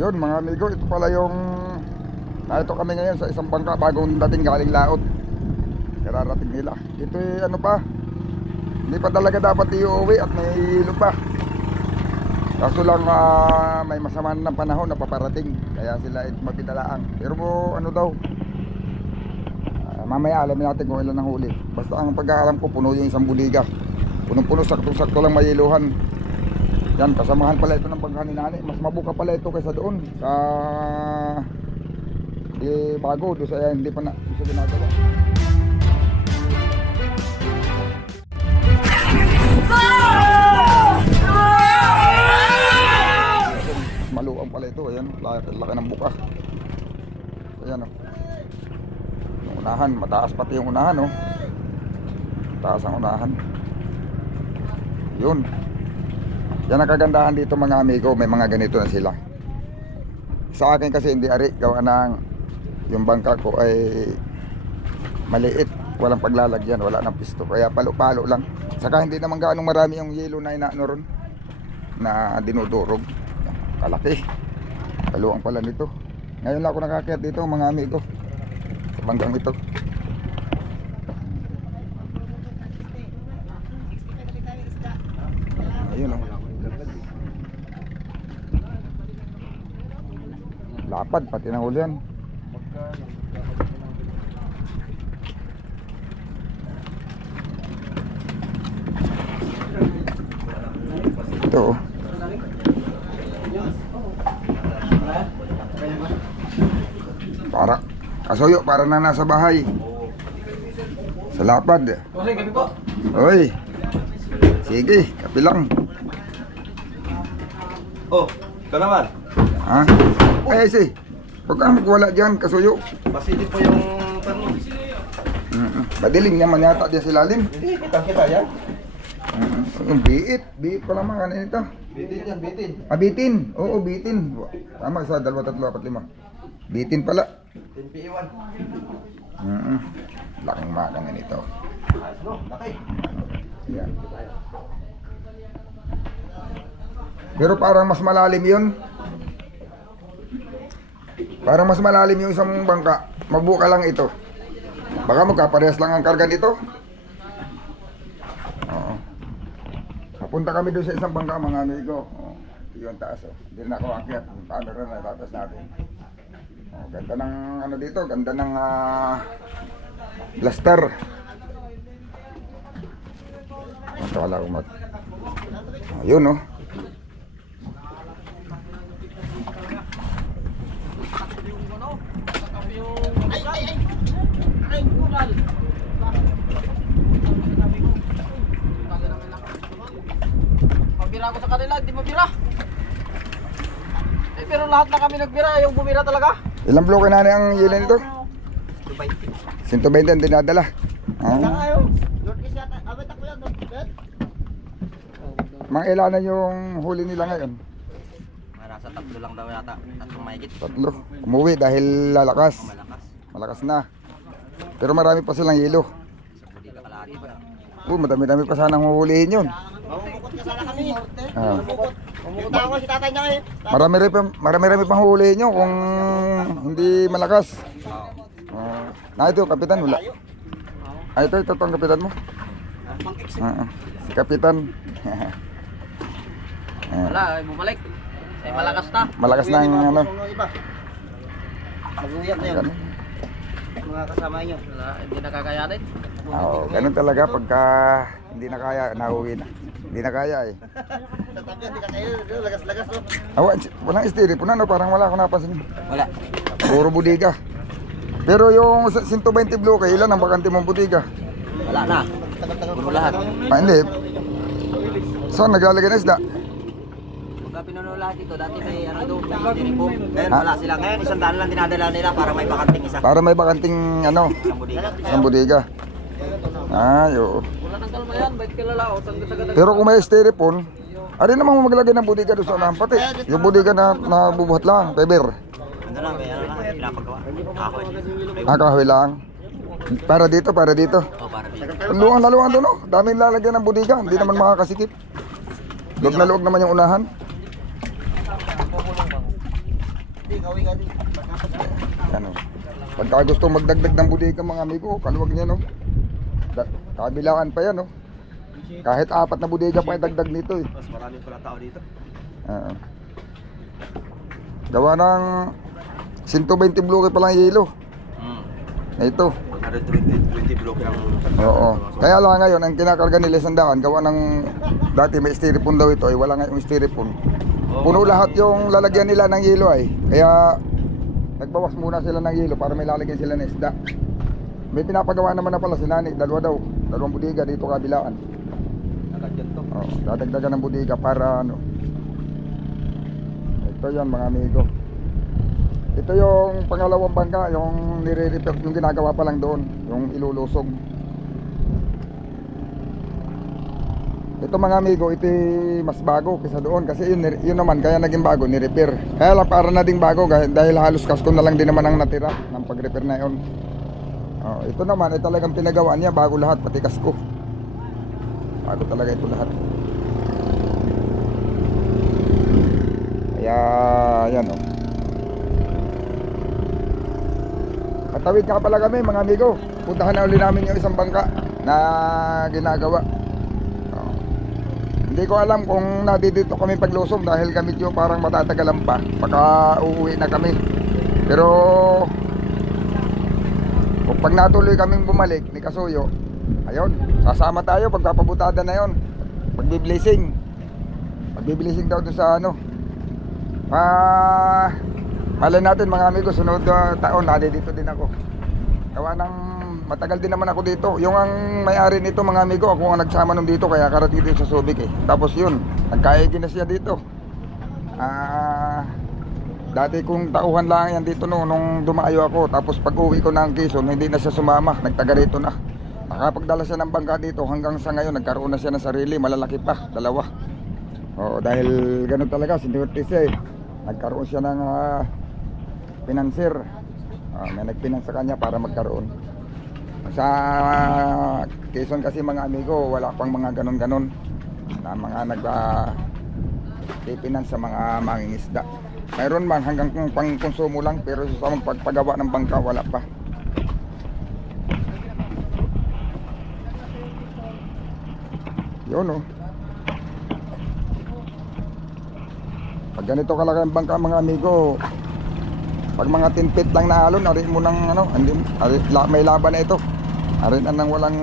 Yun mga amigo, ito pala yung Narito kami ngayon sa isang bangka bagong dating galing laot. Kararating nila. Ito eh, ano pa? Hindi pa talaga dapat iuwi at may hilo pa. Kaso lang ah, may masama na panahon na paparating. Kaya sila magpidalaang. Pero mo ano daw? ah, mamaya alamin natin kung ilan ang huli. Basta ang pagkakalam ko puno yung isang buliga. Punong-puno sakto-sakto lang may iluhan. Yan, kasamahan pala ito ng bangka ni Nani. Mas mabuka pala ito kaysa doon. Sa... Eh, bago. Doon sa hindi pa na sa ginagawa. Maluang pala ito. Ayan, laki, ng buka. Ayan o. Yung unahan, mataas pati yung unahan o. Taas ang unahan. Yun. Yan ang kagandahan dito mga amigo, may mga ganito na sila. Sa akin kasi hindi ari, gawa ng yung bangka ko ay maliit, walang paglalagyan, wala nang pisto, kaya palo-palo lang. Saka hindi naman gaano marami yung yelo na inaano ron na dinudurog. Kalaki. Kaluang pala nito. Ngayon lang ako nakakit dito mga amigo. Sa banggang ito. Ayun oh. Lapad pati na huli yan. Ito oh. Para kasuyo para na nasa bahay. Sa lapad. Oy. Sige, kapi lang. Oh, ito naman. Ha? Eh, si. Huwag kang magwala dyan, kasuyo. Pasilip po yung tanong. Mm Madilim naman yata dyan sa lalim. Hindi, kita kita yan. Mm Yung biit. Biit pa naman kanin ito. Bitin yan, bitin. Ah, bitin. Oo, bitin. Tama, isa, dalawa, tatlo, apat, lima. Bitin pala. 10PE1. Mm Laking makan na nito. Ayos no, laki. Yan. Pero parang mas malalim yun. Parang mas malalim yung isang bangka. Mabuka lang ito. Baka magkaparehas lang ang karga nito. Oo. Papunta kami doon sa isang bangka mga amigo. Oo. Yun taas oh. Hindi na ako akyat. Yung camera na tatas natin. Oh, ganda ng ano dito, ganda ng ah, blaster. Ito wala umat. Ayun oh. Pabira ako sa kanila, hindi mabira. Eh, pero lahat na kami nagbira, yung bumira talaga. Ilang bloke na ang yelo nito? Dubai. 120 ang dinadala. Yan, Northeast. Mga ilanan yung huli nila ngayon. Lang daw yata. Tatlong mahigit. Tatlo. Umuwi dahil lalakas. Malakas. Malakas na. Pero marami pa silang yelo. Sa budi ka kalahati pa. Oh, madami-dami pa sanang huhulihin yun. Ka sana kami. Ah. Mamumukot ako si tatay niya eh. Marami rin pa, marami rin pang huhulihin nyo kung hindi malakas. Oh. na ito, kapitan, wala. Ah, ito, ito, itong kapitan mo. Ah, ah. si kapitan. Ah, Wala, ay bumalik. Ay malakas na. malakas na ang ano. Mag-uyat na yun. Ganun. Mga kasama niyo. Wala, hindi nakakayanin. Oo, ganun talaga pagka hindi na kaya, nauwi na. Hindi na kaya eh. Tatabi, hindi ka. Lagas-lagas no. Awa, walang estiri po na, no? parang wala akong napansin. Wala. Puro budiga. Pero yung sa 120 bloke, ilan ang bakante mong budiga? Wala na. Puro lahat. Ah, hindi. Saan naglalagay na isda? Lahat dito, dati may ano doon, may diripo. Ngayon wala sila. Ngayon isang daan lang dinadala nila para may bakanting isa. Para may bakanting ano, Isang budiga. Ay, oo. Wala nang kalma yan, bait kilala o. Pero kung may styrofoam, ari naman maglagay ng budiga doon sa unahan pati. Yung budiga na nabubuhat lang, paper. Ano lang, may ano lang, pinapagawa. Kahoy. Nakahoy lang. Para dito, para dito. O para dito. Luwang na luwang doon, no? Daming lalagyan ng budiga, hindi naman makakasikip. Luwag na luwag naman yung unahan. Ano? Pagka gusto magdagdag ng bodega mga amigo, kaluwag niya no. Da- kabilaan pa yan no. Kahit apat na bodega pa yung dagdag nito eh. Mas marami pala tao dito. Oo. Gawa ng 120 bloke pa lang yelo. Na ito. 120 20 block ang... Oo. Kaya lang ngayon, ang kinakarga nila sa daan, gawa ng dati may styrofoam daw ito, ay wala nga yung styrofoam. Puno lahat yung lalagyan nila ng yelo ay. Kaya nagbawas muna sila ng yelo para may lalagyan sila ng isda. May pinapagawa naman na pala si Nani, dalawa daw. Dalawang budiga dito kabilaan. Oo, dadagdagan ng budiga para ano. Ito yan mga amigo. Ito yung pangalawang bangka, yung nire-repair, yung ginagawa pa lang doon, yung ilulusog. Ito mga amigo, ito mas bago kaysa doon kasi yun, yun naman kaya naging bago, ni-repair. Kaya lang para na ding bago dahil, halos kasko na lang din naman ang natira ng pag-repair na yun. Oh, ito naman ay talagang pinagawa niya bago lahat pati kasko. Bago talaga ito lahat. Kaya yan oh. Patawid nga pala kami mga amigo. Puntahan na uli namin yung isang bangka na ginagawa. Oh. Hindi ko alam kung nadidito kami paglusong dahil gamit yung parang matatagalan pa. Baka uuwi na kami. Pero kung pag natuloy kaming bumalik ni Kasuyo, ayun, sasama tayo pagpapabutada na yon. Pagbi-blessing. Pagbi-blessing daw doon sa ano. Ah, malay natin mga amigo, sunod na taon, nadi dito din ako. Gawa ng matagal din naman ako dito. Yung ang may-ari nito mga amigo, ako ang nagsama nung dito kaya karating dito sa Subic eh. Tapos yun, nagkaigi na siya dito. Ah, dati kong tauhan lang yan dito no, nung dumayo ako. Tapos pag uwi ko ng Quezon, hindi na siya sumama, nagtaga rito na. Nakapagdala siya ng bangka dito hanggang sa ngayon, nagkaroon na siya ng sarili, malalaki pa, dalawa. Oo, dahil ganun talaga, sinuwerte siya eh. Nagkaroon siya ng ah, financier. Ah, may nagfinance sa kanya para magkaroon. Sa Quezon kasi mga amigo, wala pang mga ganon-ganon na mga nag finance sa mga mangingisda. Mayroon man hanggang pang konsumo lang pero sa magpagpagawa ng bangka wala pa. Yun oh. Pag ganito kalaki ang bangka mga amigo, pag mga 10 feet lang na alon, ari mo ng ano, hindi, ari, may laban na ito. Ari na nang walang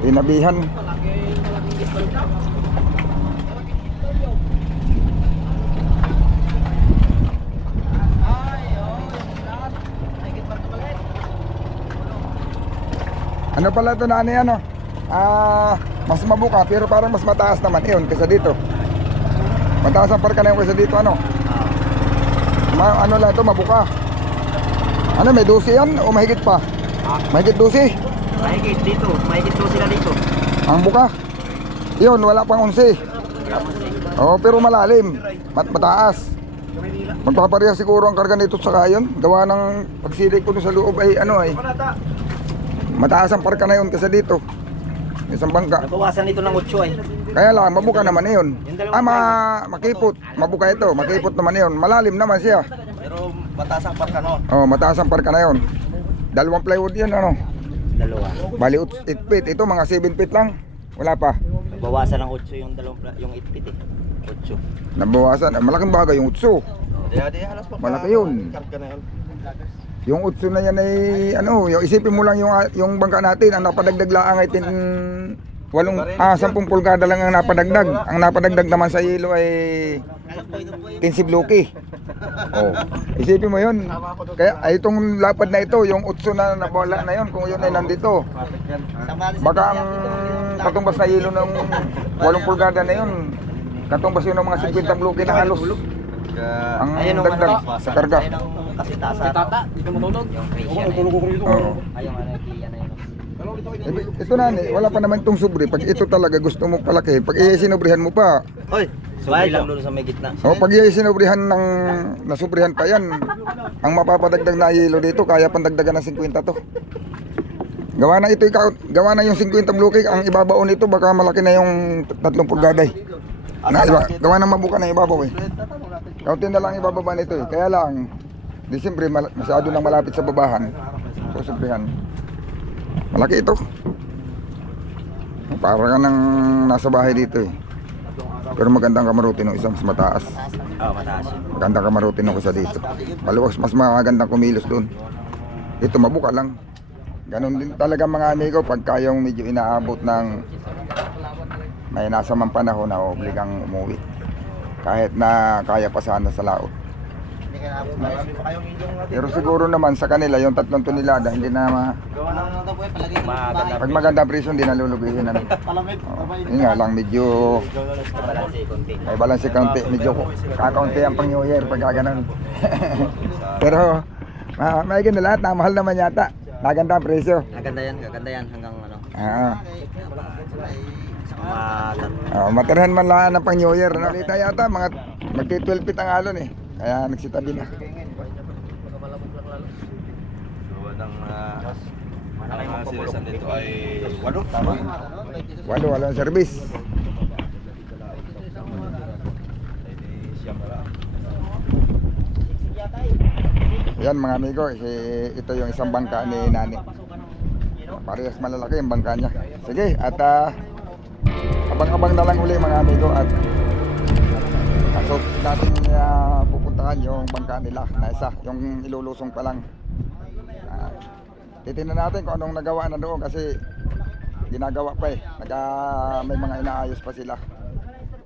tinabihan. Ano pala ito na ano yan? Ah, mas mabuka pero parang mas mataas naman iyon kaysa dito. Mataas ang parka na yun kaysa dito, ano? Ma ano lang ito, mabuka. Ano, may 12 yan o mahigit pa? Mahigit 12? Mahigit dito, mahigit to sila dito. Ang buka? Yun, wala pang 11. Oo, pero malalim. Mat mataas. Magpapareha siguro ang karga nito sa kayon. Gawa ng pagsilik ko sa loob ay ano ay. Mataas ang parka na yun kasi dito. Isang bangka. Nabawasan nito ng 8 ay. Kaya lang, mabuka naman yun. Ah, ma makipot. Mabuka ito. Makipot naman yun. Malalim naman siya. Pero mataas ang parka no. Oh, mataas ang parka na yun. Dalawang plywood yun, ano? Dalawa. Bali 8 feet. Ito mga 7 feet lang. Wala pa. Nabawasan ng 8 yung dalawang yung 8 feet eh. 8. Nabawasan. Malaking bagay yung 8. Di, di, halos pa. Malaki yun. Yung 8 na yan ay ano, yung isipin mo lang yung yung bangka natin, ang napadagdag lang ay tin walong ah 10 pulgada lang ang napadagdag. Ang napadagdag naman sa yelo ay 15 bloke. Oh. Isipin mo 'yun. Kaya ay itong lapad na ito, yung 8 na nawala na 'yon kung 'yun ay nandito. Baka ang katumbas na yelo ng 8 pulgada na 'yon. Katumbas yun ng mga 50 bloke na halos. Ang dagdag ano, sa karga. Ayun ang kasi tasa. Tata, hindi mo tulog. Yung Christian eh. Oo. Ayun ano, na. Eh, Ito na ni, wala pa naman itong sobre. Pag ito talaga gusto mo palaki, pag i-sinobrihan mo pa, Hoy, Subay lang doon sa may gitna. o pag i-sinobrihan ng nasubrihan pa yan, ang mapapadagdag na yelo dito, kaya pang dagdagan ng 50 to. Gawa na ito, ikaw, gawa na yung 50 bloke, ang ibabaon nito baka malaki na yung 30 pulgada eh. Na, iba, gawa na mabuka na ibabaw eh. Kaunti na lang ibababa nito eh. Kaya lang, di siyempre mal- masyado nang malapit sa babahan. So, simprehan. Malaki ito. Para ka nang nasa bahay dito eh. Pero magandang kamaruti nung isang mas mataas. Oo, mataas. Magandang kamaruti nung isa dito. Maluwas, mas magandang kumilos doon. Dito mabuka lang. Ganon din talaga mga amigo pagka yung medyo inaabot ng may nasa man panahon na obligang umuwi. Kahit na kaya pa sana sa laot. Pero siguro naman sa kanila yung tatlong tonelada hindi na ma Maganda. pag maganda presyo hindi na lulubihin ano. Oh, yun nga lang medyo balanse konti. may balance kaunti, medyo kakaunti ang pang New Year pagka ganun. Pero ma may ganun lahat, namahal naman yata. Naganda ang presyo. Gaganda yan, gaganda yan hanggang ano. Ah. Matat. Oh, matirhan man lang ng pang New Year. Ano? Kita yata, mga magti 12 feet ang alon eh. Kaya nagsitabi na. Gawa ng ah, ang mga silisan dito ay walo, tama? Walo, walo ang service. Yan mga amigo, si, ito yung isang bangka ni Nani. Parehas malalaki yung bangka niya. Sige, at ah, abang-abang na lang uli mga amigo at kaso natin uh, pupuntahan yung bangka nila na isa, yung ilulusong pa lang. Ah, titingnan natin kung anong nagawa na doon kasi ginagawa pa eh. Naga, may mga inaayos pa sila.